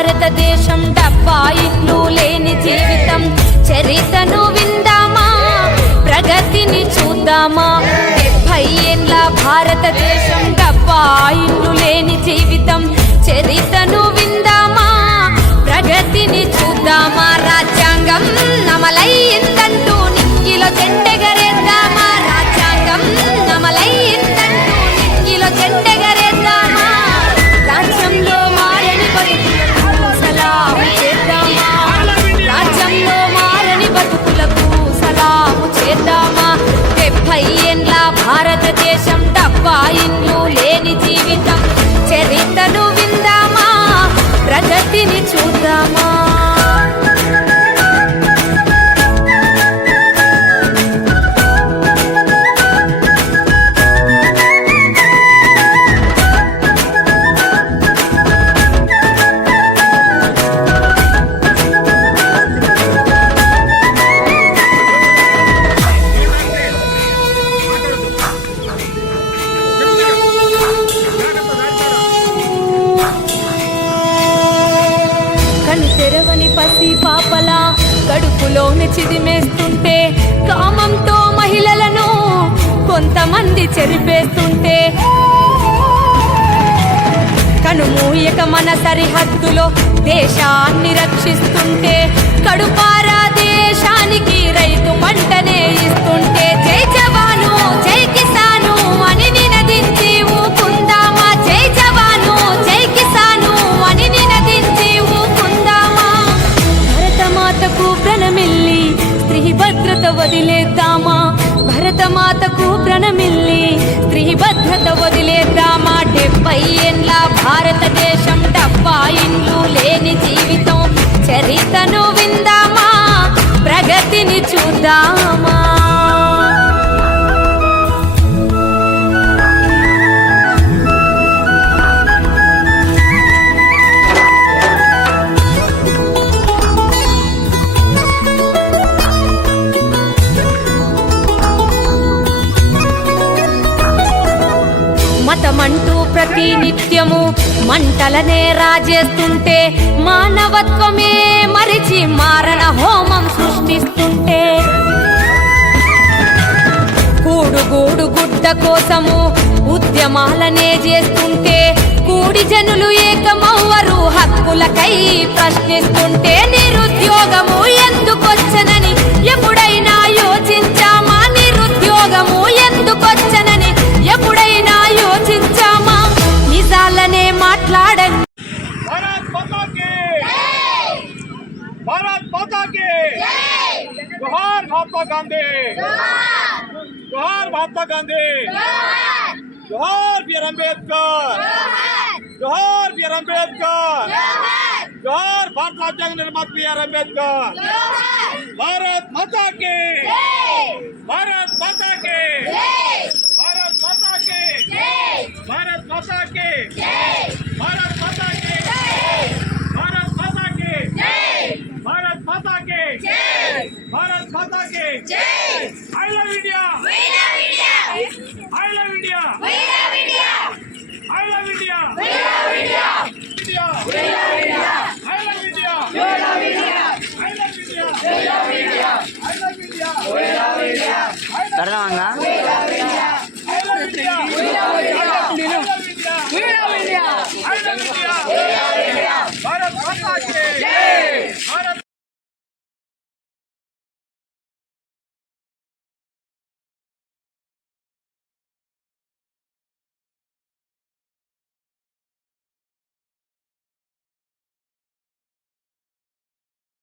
భారతదేశం డబ్బా ఇల్లు లేని జీవితం. చరిత్రను విందామా? ప్రగతిని చూద్దామా? డెబ్బై ఏళ్ళ భారతదేశం డబ్బా ఇల్లు లేని జీవితం. చరిత్రను విందామా? ప్రగతిని చూద్దామా? రాజ్యాంగం నమలైంది పసి పాపల కడుపులోని చిదిమేస్తుంటే కామంతో మహిళలను కొంతమంది చెరిపేస్తుంటే. కనుమూయక మన సరిహద్దులో దేశాన్ని రక్షిస్తుంటే కడుపారా దేశానికి రైతు పంటనే ఇస్తుంటే. వదిలేద్దామా? భరతమాతకు ప్రణమిల్లి. స్త్రీ భద్రత వదిలేద్దామా? డెబ్బై ఏండ్ల భారతదేశం డబ్బా ఇండ్లు లేని జీవితం. చరితను విందామా? ప్రగతిని చూద్దామా? అంటూ ప్రతి నిత్యము మంటలనే రాజేస్తుంటే మానవత్వమే మరిచి మారణ హోమం సృష్టిస్తుంటే. కూడుగూడు గుడ్డ కోసము ఉద్యమాలనే చేస్తుంటే కూడి జనులు ఏకమవ్వరు హక్కులకై ప్రశ్నిస్తుంటే నిరుద్యోగము మాట్లాడ భారత్ మాతాకి భారత్ మాతాకి జోహార్ మహాత్మా గాంధీ జోహార్ మహాత్మా గాంధీ జోహార్ బిఆర్ అంబేద్కర్ జోహార్ బిఆర్ అంబేద్కర్ జోహార్ భారత రాజ్యాంగ నిర్మాత బిఆర్ అంబేద్కర్ భారత్ మాతాకి భారత్ మాతాకి माता के जय I love India we love India I love India we love India I love India we love India India we love India I love India we love India I love India we love India I love India we love India வரலாம்